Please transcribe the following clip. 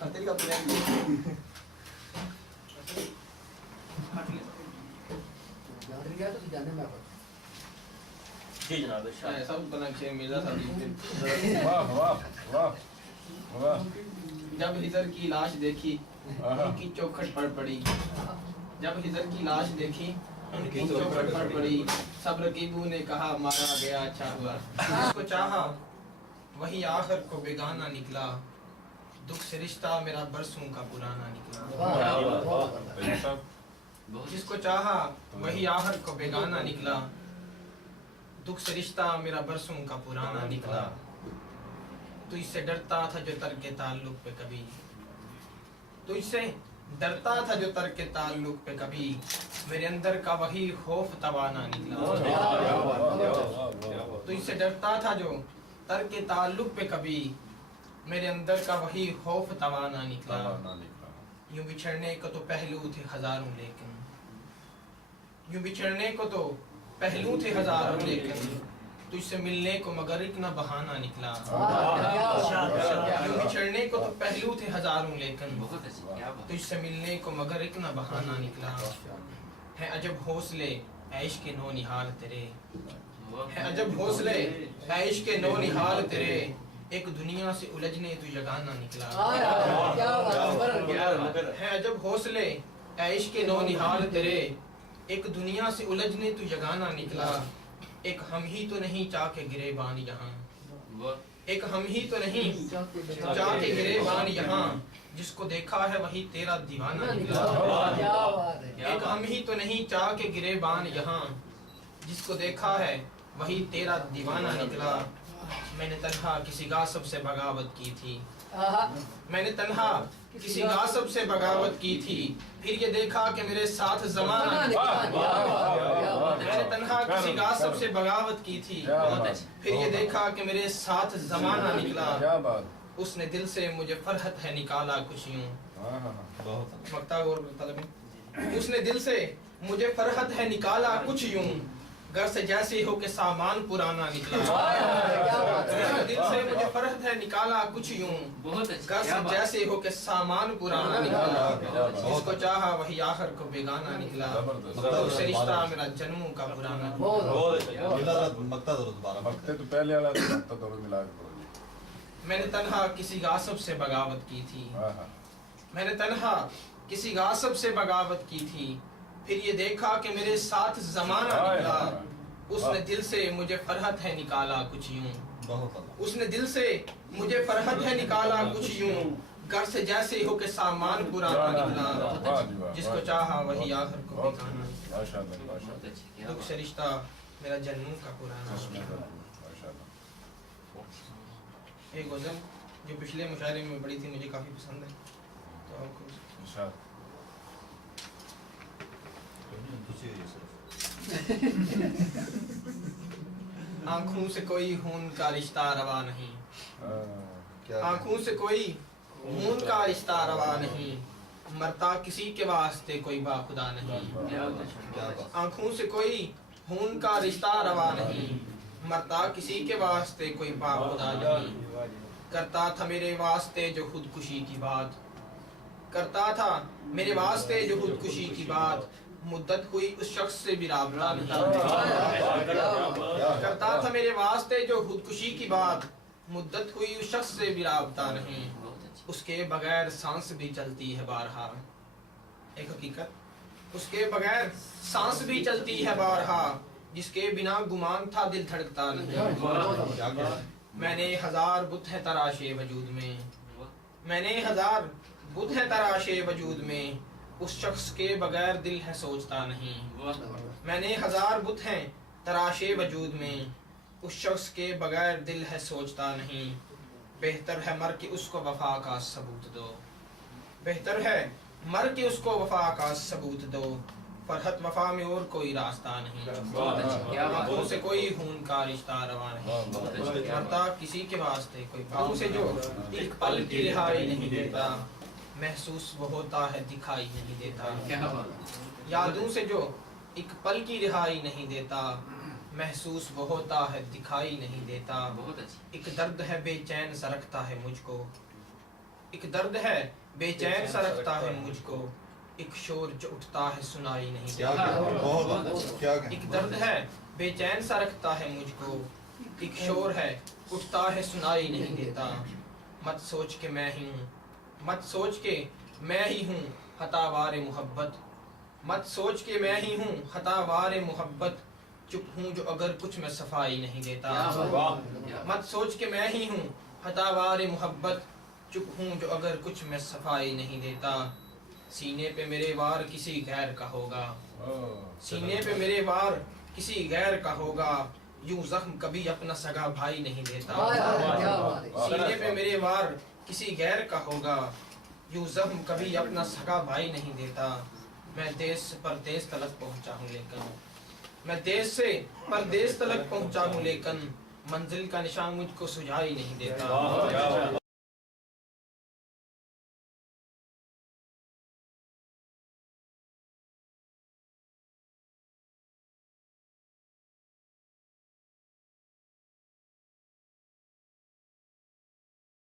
خطر کا پلان جی جناب سب بنقشے مرزا صاحب. واہ واہ واہ واہ. جب ہجر کی لاش دیکھی ان کی چوکھٹ پڑ پڑی. جب ہجر کی لاش دیکھی ان کی چوکھٹ پڑ پڑی. سب رقیبوں نے کہا مارا گیا اچھا ہوا. جس کو چاہا وہی آخر کو بیگانہ نکلا. دکھ سے رشتہ میرا برسوں کا پرانا نکلا. جس کو چاہا وہی آخر کو بیگانہ نکلا. دکھ سے رشتہ میرا برسوں کا پرانا نکلا. تجھ سے ڈرتا تھا جو ترک تعلق پہ کبھی. تجھ سے ڈرتا تھا جو ترک تعلق پہ کبھی. میرے اندر کا وہی خوف توانا نکلا. تجھ سے ڈرتا تھا جو ترک تعلق پہ کبھی. میرے اندر کا وہی خوف توانا نکلا. یوں بچھڑنے کو تو پہلو تھے ہزاروں لیکن. یوں بچھڑنے کو تو پہلو تھے ہزاروں لیکن. تجھ سے ملنے کو مگر ایک نہ بہانہ نکلا. یوں بچھڑنے کو تو پہلو تھے ہزاروں لیکن. تجھ سے ملنے کو مگر ایک نہ بہانہ نکلا. ہے عجب حوصلے عیش کے نو نہال تیرے. ہے عجب حوصلے عیش کے نو نہال تیرے. ایک دنیا سے الجھنے تو یگانہ نکلا. ہے عجب حوصلے عیش کے نو نہال تیرے. ایک دنیا سے الجھنے تو یگانہ نکلا. ایک ہم ہی تو نہیں چاہ کے گرے بان یہاں. ایک ہم ہی تو نہیں چاہ کے گرے بان یہاں. جس کو دیکھا ہے وہی تیرا دیوانہ نکلا. ایک ہم ہی تو نہیں چاہ کے گرے بان یہاں. جس کو دیکھا ہے وہی تیرا دیوانہ نکلا. میں نے تنہا کسی غاصب سے بغاوت کی تھی. میں نے تنہا کسی غاصب سے بغاوت کی تھی. پھر یہ دیکھا کہ میرے ساتھ زمانہ نکلا. میں نے تنہا کسی غاصب سے بغاوت کی تھی. پھر یہ دیکھا کہ میرے ساتھ زمانہ نکلا. اس نے دل سے مجھے فرحت ہے نکالا کچھ یوں. مقطع غور طلب. اس نے دل سے مجھے فرحت ہے نکالا کچھ یوں. گھر سے جیسے ہو کہ سامان پرانا نکلا. دل سے مجھے فرحت ہے نکالا کچھ یوں. گھر سے جیسے ہو کہ سامان پرانا نکلا. جس کو چاہا وہی آخر کو بیگانہ نکلا. اس سے رشتہ میرا جنموں کا پرانا. میں نے تنہا کسی غاصب سے بغاوت کی تھی. میں نے تنہا کسی غاصب سے بغاوت کی تھی. پھر یہ دیکھا کہ میرے ساتھ زمانہ نکلا. اس نے دل سے مجھے فرحت ہے نکالا کچھ یوں. اس نے دل سے مجھے فرحت ہے نکالا کچھ یوں. گھر سے جیسے ہو کہ سامان پرانا نکلا. جس کو چاہا وہی آخر کو بیگانہ. دکھ سے رشتہ میرا جنموں کا پرانا. ایک غزل جو پچھلے مشاعرے میں پڑھی تھی مجھے کافی پسند ہے تو آپ کو آنکھوں سے کوئی خون کا رشتہ روا نہیں. آنکھوں سے کوئی خون کا رشتہ روا نہیں. مرتا کسی کے واسطے کوئی باخدا نہیں. آنکھوں سے کوئی خون کا رشتہ روا نہیں. مرتا کسی کے واسطے کوئی باخدا نہیں. کرتا تھا میرے واسطے جو خودکشی کی بات. کرتا تھا میرے واسطے جو خودکشی کی بات. مدت ہوئی اس شخص سے بھی رابطہ نہیں. کرتا تھا میرے واسطے جو خودکشی کی بات. مدت ہوئی اس شخص سے بھی رابطہ نہیں. اس کے بغیر سانس بھی چلتی ہے بارہا. ایک حقیقت اس کے بغیر سانس بھی چلتی ہے بارہا. جس کے بنا گمان تھا دل دھڑکتا نہیں. میں نے ہزار بت ہے تراشے وجود میں. میں نے ہزار بت ہے تراشے وجود میں. اس شخص کے بغیر دل ہے سوچتا نہیں. میں نے ہزار بت ہیں تراشے وجود میں. اس شخص کے بغیر دل ہے سوچتا نہیں. بہتر ہے مر کے اس کو وفا کا ثبوت دو. بہتر ہے مر کے اس کو وفا کا ثبوت دو. فرحت وفا میں اور کوئی راستہ نہیں. آنکھوں سے کوئی خون کا رشتہ روا نہیں. مرتا کسی کے واسطے کوئی پاؤں سے جو ایک پل کی رہائی نہیں دیتا. محسوس وہ ہوتا ہے دکھائی نہیں دیتا. یادوں سے جو ایک پل کی رہائی نہیں دیتا. محسوس وہ ہوتا ہے دکھائی نہیں دیتا. ایک درد ہے بے چین سا رکھتا ہے مجھ کو. ایک درد ہے بے چین سا رکھتا ہے مجھ کو، ایک شور جو اٹھتا ہے سنائی نہیں دیتا۔ ایک درد ہے بے چین سا رکھتا ہے مجھ کو، ایک شور ہے اٹھتا ہے سنائی نہیں دیتا۔ مت سوچ کہ میں ہی ہوں، مت سوچ کہ میں ہی ہوں خطا وار محبت، مت سوچ کہ میں ہی ہوں خطا وار محبت، چپ ہوں جو اگر کچھ میں صفائی نہیں دیتا۔ مت سوچ کہ میں ہی ہوں خطا وار محبت، چپ ہوں جو اگر کچھ میں صفائی نہیں دیتا۔ سینے پہ میرے وار کسی غیر کا ہوگا، سینے پہ میرے وار کسی غیر کا ہوگا، یوں زخم کبھی اپنا سگا بھائی نہیں دیتا۔ سینے پہ میرے وار کسی غیر کا ہوگا، یوں زخم کبھی اپنا سگا بھائی نہیں دیتا۔ میں دیس سے پردیس تلک پہنچا ہوں لیکن، میں دیس سے پردیس تلک پہنچا ہوں لیکن، منزل کا نشان مجھ کو سجائی نہیں دیتا۔